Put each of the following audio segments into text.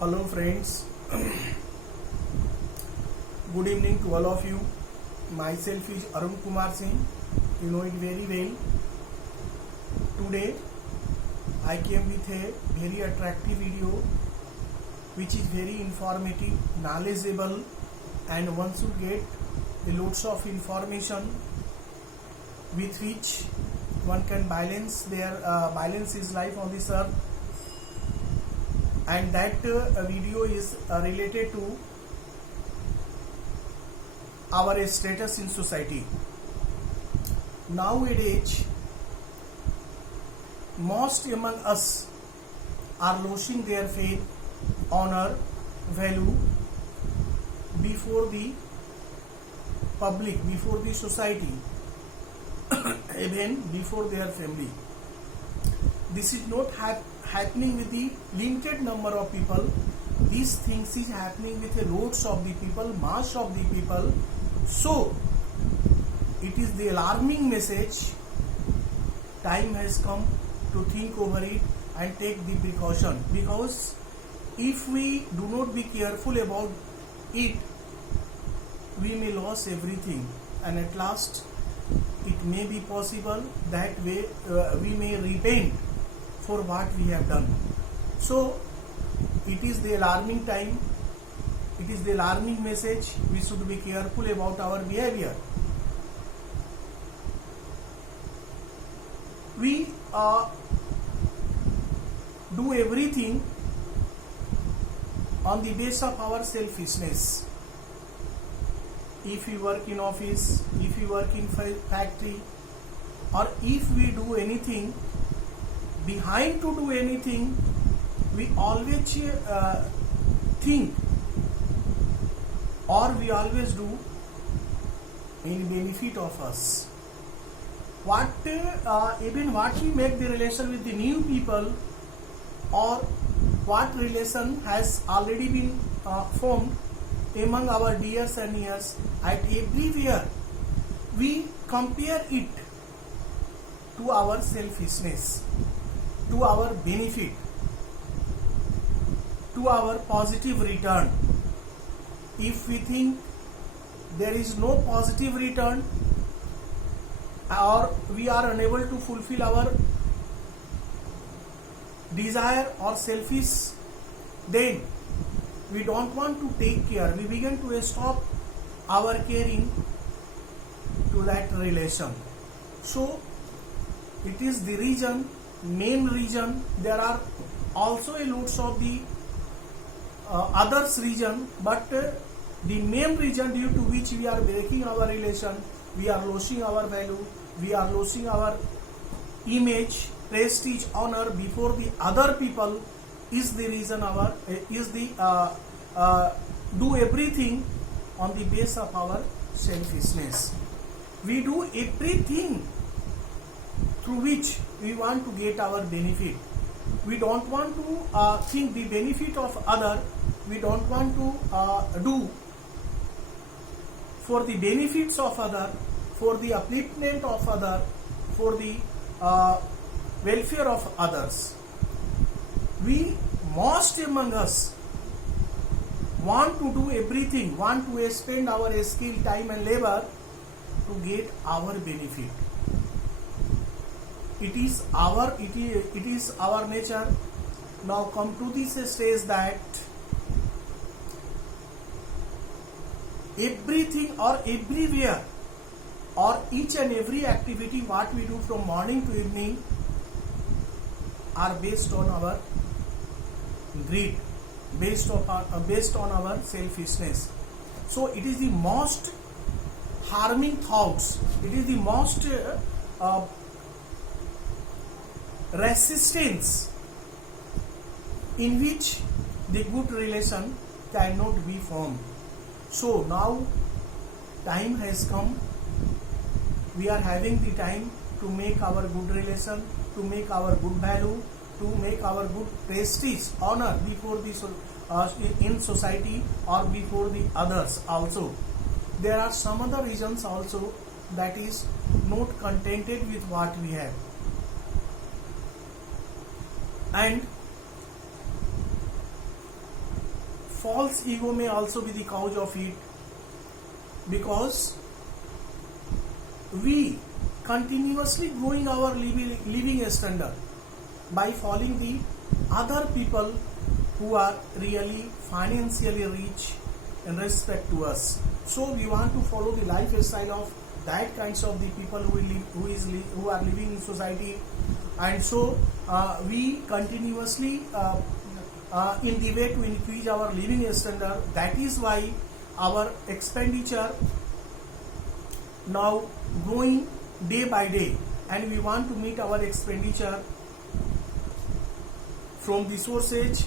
Hello friends, good evening to all of you. Myself is Arun Kumar Singh. You know it very well. Today I came with a very attractive video which is very informative, knowledgeable, and one should get lots of information with which one can balance his life on this earth. And that video is related to our status in society. Nowadays, most among us are losing their faith, honor, value before the public, before the society, even before their family. This is not happening with the limited number of people. These things is happening with loads of the people, mass of the people. So it is the alarming message. Time has come to think over it and take the precaution, because if we do not be careful about it, we may lose everything, and at last it may be possible that we may repent for what we have done. So it is the alarming time, it is the alarming message. We should be careful about our behavior. We do everything on the base of our selfishness. If we work in office, if we work in factory, or if we do anything, behind to do anything, we always think, or we always do in benefit of us. Even what we make the relation with the new people, or what relation has already been formed among our dears and nears, at everywhere we compare it to our selfishness, to our benefit, to our positive return. If we think there is no positive return, or we are unable to fulfill our desire or selfish, then we don't want to take care. We begin to stop our caring to that relation. So it is the reason, main reason. There are also a lots of the others reason, but the main reason due to which we are breaking our relation, we are losing our value, we are losing our image, prestige, honor before the other people, is the reason do everything on the base of our selfishness. We do everything through which we want to get our benefit. We don't want to think the benefit of other. We don't want to do for the benefits of other, for the upliftment of other, for the welfare of others. We, most among us, want to do everything, want to spend our skill, time and labor to get our benefit. It is our nature. Now come to this stage that everything or everywhere, or each and every activity what we do from morning to evening are based on our greed, based on our selfishness. So it is the most harming thoughts, it is the most resistance in which the good relation cannot be formed. So now time has come. We are having the time to make our good relation, to make our good value, to make our good prestige, honor before the in society or before the others also. There are some other reasons also that is not contented with what we have. And false ego may also be the cause of it, because we continuously growing our living standard by following the other people who are really financially rich in respect to us. So we want to follow the lifestyle of that kinds of the people who are living in society, and so we continuously in the way to increase our living standard. That is why our expenditure now growing day by day, and we want to meet our expenditure from the sources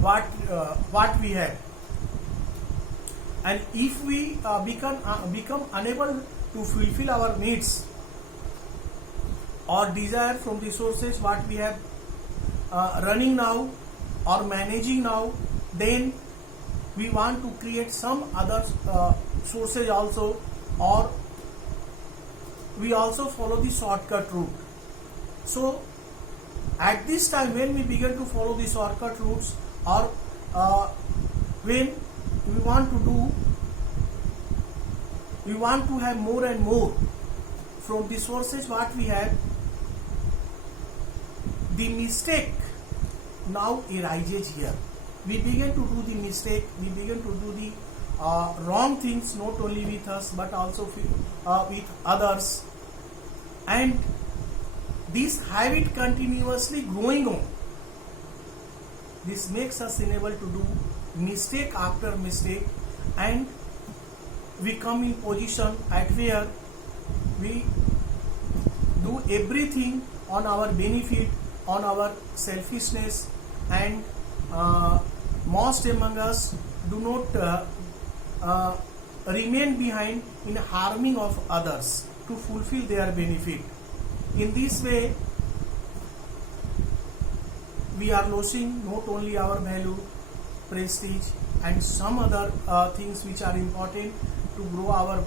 what we have. And if we become unable to fulfill our needs or desire from the sources what we have running now or managing now, then we want to create some other sources also, or we also follow the shortcut route. So at this time, when we begin to follow the shortcut routes, or when we want to have more and more from the sources what we have, the mistake now arises here. We begin to do the mistake, we begin to do the wrong things, not only with us but also with others, and this habit continuously growing on. This makes us unable to do mistake after mistake, and we come in position at where we do everything on our benefit, on our selfishness, and most among us do not remain behind in harming of others to fulfill their benefit. In this way, we are losing not only our value, prestige, and some other things which are important to grow our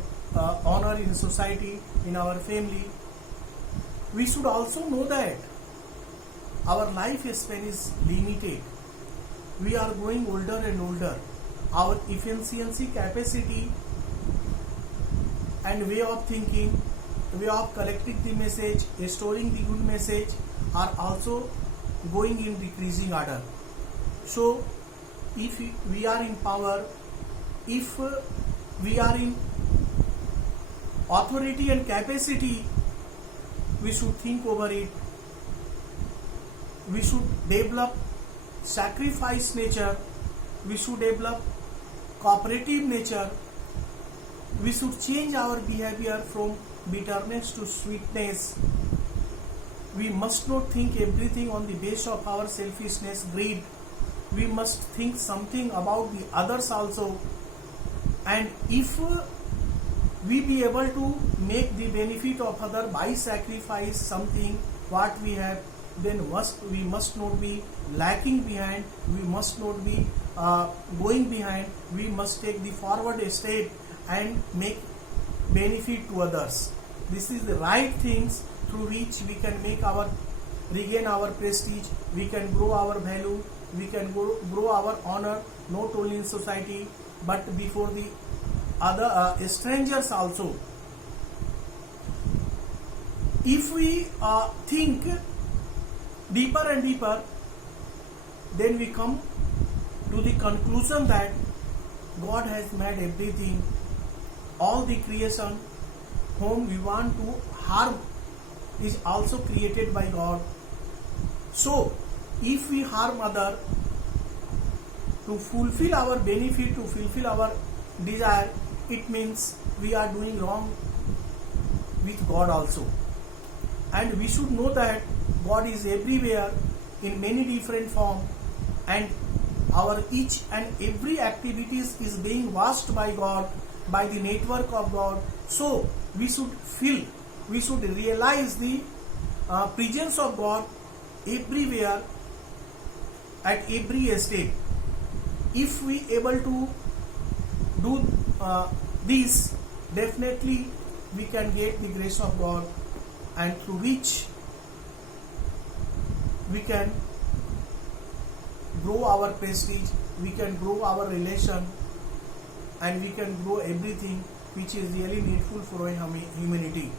honor in society, in our family. We should also know that our lifespan is limited. We are growing older and older. Our efficiency, capacity, and way of thinking, way of collecting the message, storing the good message are also going in decreasing order. So if we are in power, if we are in authority and capacity, we should think over it. We should develop sacrifice nature. We should develop cooperative nature. We should change our behavior from bitterness to sweetness. We must not think everything on the basis of our selfishness, greed. We must think something about the others also. And if we be able to make the benefit of other by sacrifice something what we have, then we must not be lacking behind. We must not be going behind. We must take the forward step and make benefit to others. This is the right things through which we can regain our prestige, we can grow our value, we can grow our honor, not only in society but before the other strangers also. If we think deeper and deeper, then we come to the conclusion that God has made everything, all the creation whom we want to harm is also created by God. So if we harm other to fulfill our benefit, to fulfill our desire, it means we are doing wrong with God also. And we should know that God is everywhere in many different forms, and our each and every activities is being watched by God, by the network of God. So we should feel, we should realize the presence of God everywhere at every step. If we able to do this, definitely we can get the grace of God, and through which we can grow our prestige we can grow our relation and we can grow everything which is really needful for humanity.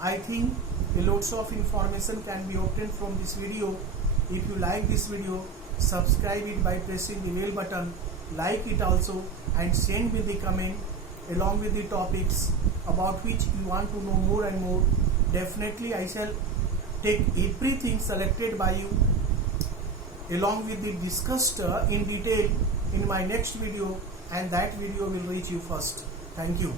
I think lots of information can be obtained from this video. If you like this video, subscribe it by pressing the bell button, like it also, and send me the comment along with the topics about which you want to know more and more. Definitely I shall take everything selected by you along with the discussed in detail in my next video, and that video will reach you first. Thank you.